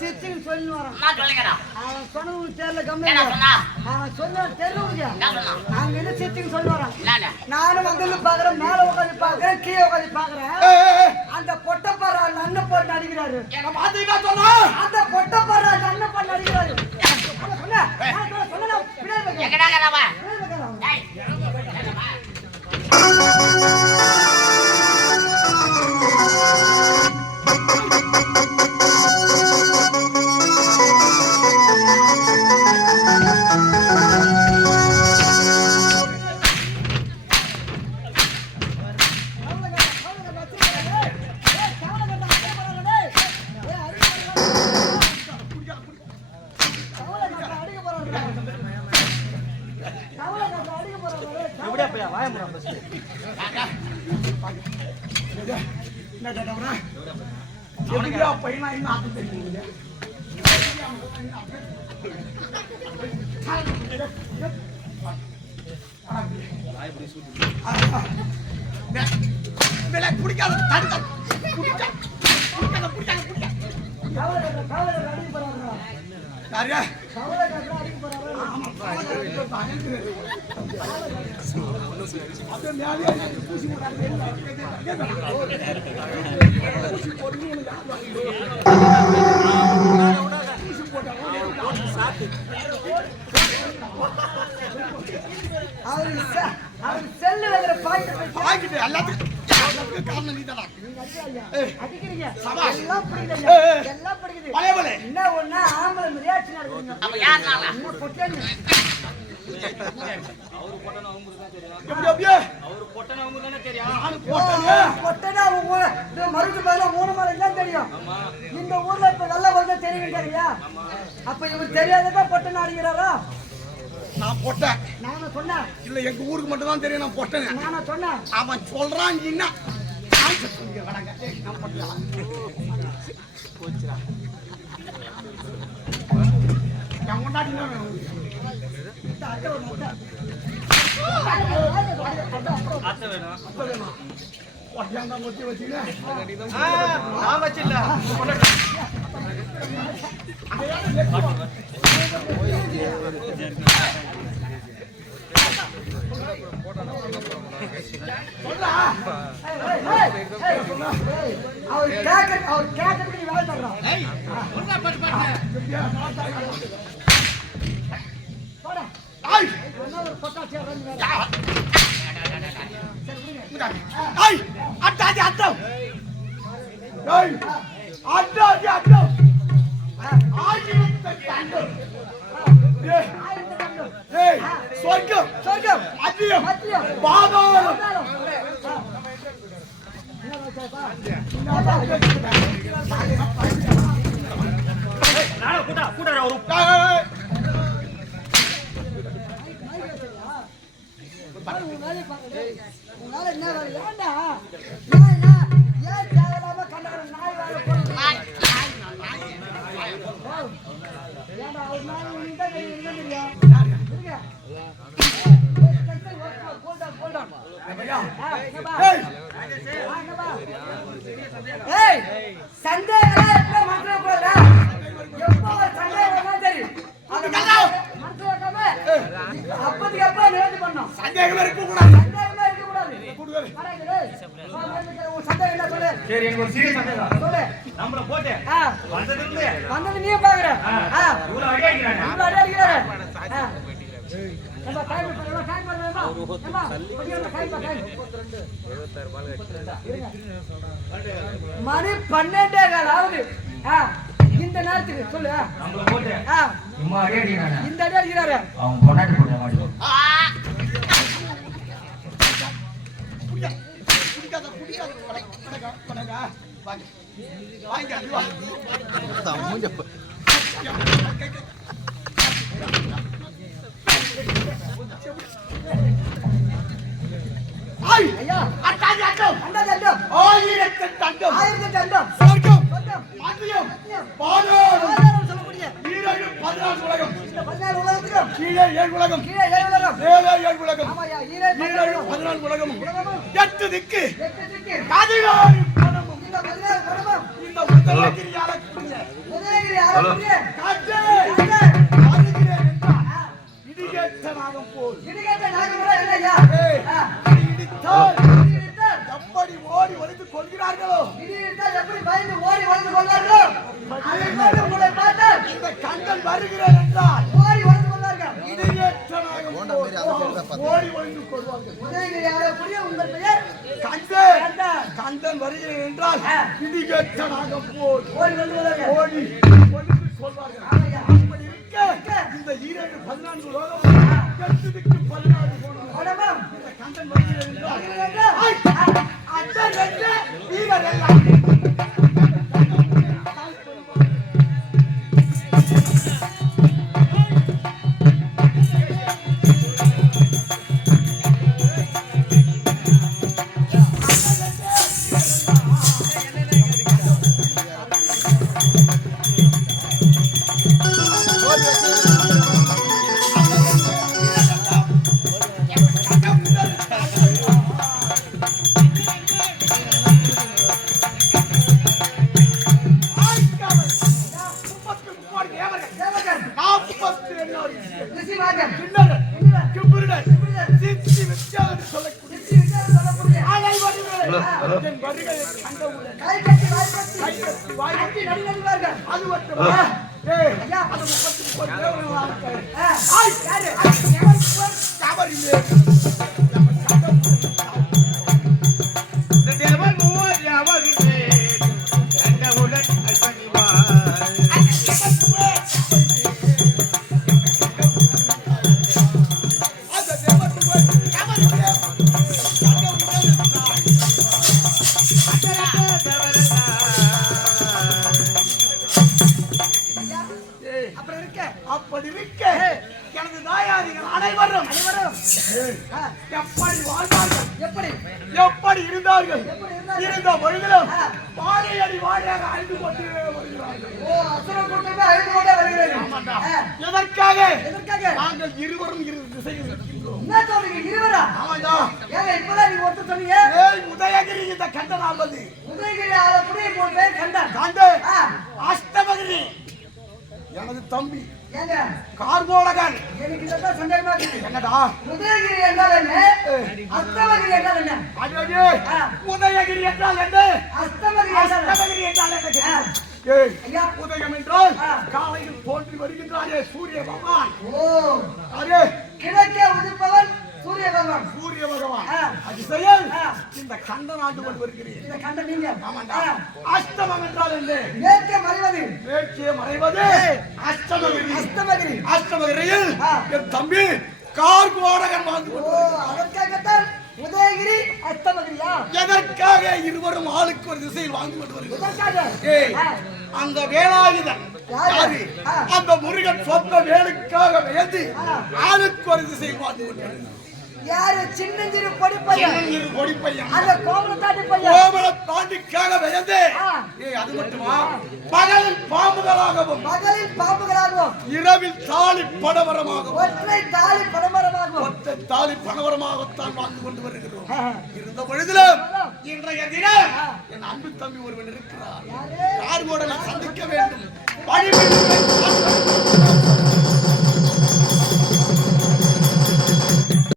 சிச்சின்னு சொல்லி வரான். நான் சொல்லுங்கடா. அவன் சொன்னது தெரியல கம்மியா. அவன் சொன்ன தெரியல. நாங்க என்ன சிச்சின்னு சொல்லி வரான். நானும் வந்து பாக்குறேன், மேல உட்காந்து பாக்குறேன், கீழே உட்காந்து பாக்குறேன். அந்த பொட்டப்பாரா நன்ன போட்டு அடிக்கிறாரு. அந்த பொட்டப்பாரா நன்ன போட்டு அடிக்கிறாரு. செல்லு வைக்கிற பாக்கெட் எல்லாத்துக்கும் காரணம் நீதானா? அடிக்கிறீங்க எல்லாம் பிடிக்குது, எல்லாம் பிடிக்குது. என்ன ஒண்ணு ஆம்பளை ரியாக்ஷன் நடக்குதுங்க. அப்ப யாருனால பொட்டன்னு அவரு பொட்டன அவங்களுக்கு தான் தெரியும். எப்படி அவரு பொட்டன அவங்களுக்கு தானே தெரியும். பொட்டனா இந்த மருந்து மேல மூணு மரம் தான் தெரியும். இந்த ஊர்ல இப்ப நல்லா வந்து தெரியுங்கறியா? அப்ப இவருக்கு தெரியாததா பொட்டன அடிக்கிறாரா? நான் பொட்டேன். நானே சொன்னேன். இல்ல எங்க ஊருக்கு மட்டும் தான் தெரியும் நான் பொட்டேன். நானே சொன்னேன். அவன் சொல்றான் என்ன? ஆன்சர் சொல்லுங்க வடங்க. நான் பொட்டலாம். போச்சுடா. நான் முன்னாடி அத்தை வேணும். ஒட்டியாண்டா மொத்தி வச்சிங்க. நான் வச்சில்ல. அவர் கேட்கறதுக்கு வேலை தர்றான். ஒரு பொட்டாசியா அட்டாஜி அட்டம். அட்டாஜி அட்டம். சொர்க்கம் சொர்க்கம் மத்தியம் பாதாளம். உங்களால என்ன வேலை? ஏண்டா ஏன் தேவையில்லாம கண்டாட நாய் வேலை ஏண்டா ஒரு நாய் நீங்க தான் தெரியும். சந்தேகம் மனசுல போடா. எப்போ சந்தேகம் தெரியும் அப்பதுக்கு அப்பா நேர்த்தி பண்ணோம். சந்தேகமே இருக்கக்கூடாது. சந்தேகமே இருக்கக்கூடாது. சந்தேகம் என்ன சொல்லு. சரி எனக்கு ஒரு சீரியஸ் சந்தேகம். சொல்லு. நம்மள போட்டு வந்தது நீ பாக்குற. இவ்வளவு அடி அடிக்கிறானே. இவ்வளவு அடி அடிக்கிறானே. நம்ம டைம் பண்ணலாமா? அம்மா கொஞ்சம் டைம் பண்ணு. 76 பால் மணி 12:15 ஆகுது. இந்த நேரத்துக்கு சொல்லு. நம்மள போட்டு சும்மா அடி அடிக்கிறானே. இந்த அடி அடிக்கிறாரு. அவன் பொண்டாட்டி போட மாட்டேன். ஐயா அட்டாஜி அட்டம். அண்டாஜி அட்டம். ஆயிரத்து அட்டம். சொர்க்கம் மத்தியம் பாதாளம் சொல்லக்கூடிய ஈரேழு 14 உலகம். இந்த 14 உலகத்துக்கு கீழே 7 உலகம். கீழே 7 உலகம். மேலே 7 உலகம். ஆமாயா ஈரேழு 14 உலகம். 8 திக்கு. 8 திக்கு. 14 பணமும். இந்த 14 பணமும் இந்த முதலகிரியால முதலகிரி உதயகிரி ஆலப்புரிய காற்று காற்று வருகிறேன் என்றால் இடிகேட்ட நாகம் போல் இடிகேட்ட நாகம் இல்லையா இடித்தால் எப்படி ஓடி ஒளிந்து கொள்கிறார்களோ இடித்தால் எப்படி பயந்து ஓடி வந்து கொள்வார்களோ அதே மாதிரி உங்களை பார்த்து இந்த கண்டன் வருகிறேன் என்றால் ஓடி வந்து கொள்வார்கள் இடிகேட்ட நாகம் போல் ஓடி ஒளிந்து கொள்வார்கள் உதயகிரி ஆலப்புரிய உங்கள் பெயர் கண்டன் வருகிறேன் என்றால் இடிகேட்ட நாகம் போல் ஓடி வந்து கொள்வார்கள் ஓடி ஒளிந்து கொள்வார்கள் அப்படி இருக்க இந்த 14 லோகம் 14 போனோம் இந்த கண்டன் வருகிறேன் என்றால் அண்ணன் என்ற வீரர் எல்லாம் அப்படி இருக்க எனது தாயாரிகள் அனைவரும் எப்படி வாழ்ந்தார்கள் எப்படி இருந்தார்கள் இருந்த பொழுதிலும் வாழையடி வாழையாக அழிந்து கொண்டே வருகிறார்கள். எதற்காக நாங்கள் இருவரும் இரு திசையில் இருக்கின்றோம். உதயகிரி இந்த கண்டன் ஆள்வது அஷ்டமகிரி எனது தம்பி கார்கோடகன். எனக்கு இதெல்லாம் சந்தேகமா இருக்கு. என்னடா உதயகிரி என்றால் என்ன? அஸ்தமகிரி என்றால் என்ன? அடடே உதயகிரி என்றால் என்ன? அஸ்தமகிரி என்றால் என்ன? ஏய் ஐயா உதயம் என்றால் காலையில் தோன்றி வருகின்றாரே சூரிய பகவான். ஓ அரே கிழக்கே உதிப்பவன் சூரிய பகவான். சூரிய பகவான் அது செயல் இந்த கண்டன் ஆண்டு கொண்டு வருகிறேன். இந்த கண்டன் நீங்க ஆமாண்டா. அஷ்டமம் என்றால் என்ன? மேற்கே மறைவது. மேற்கே மறைவது அஷ்டமகிரி. அஷ்டமகிரி அஷ்டமகிரியில் என் தம்பி கார்கோடகன் வாழ்ந்து ஓ அதற்காகத்தான் உதயகிரி அஷ்டமகிரியா? எதற்காக இருவரும் ஆளுக்கு ஒரு திசையில் வாழ்ந்து கொண்டு வருகிறார்கள்? ஏய் அந்த வேலாயுதன் யாரு? அந்த முருகன் சொந்த வேலுக்காக வேண்டி ஆளுக்கு ஒரு திசையில் வாழ்ந்து கொண்டு வருகிறார். யாரு? சின்னஞ்சிறு பொடிப்பையன். அந்த கோமலத்தாண்டி பையன். கோமலத்தாண்டிக்காக வேண்டி ஏய் அது மட்டுமா பகலில் பாம்புகளாகவும் இரவில் தாலி படவரமாகவும் ஒற்றை தாலி படவரமாகத்தான் வாழ்ந்து கொண்டு வருகிறோம். இருந்த பொழுதிலும் இன்றைய தினம் என் அன்பு தம்பி ஒருவன் இருக்கிறார். கார்கோடனை சந்திக்க வேண்டும்.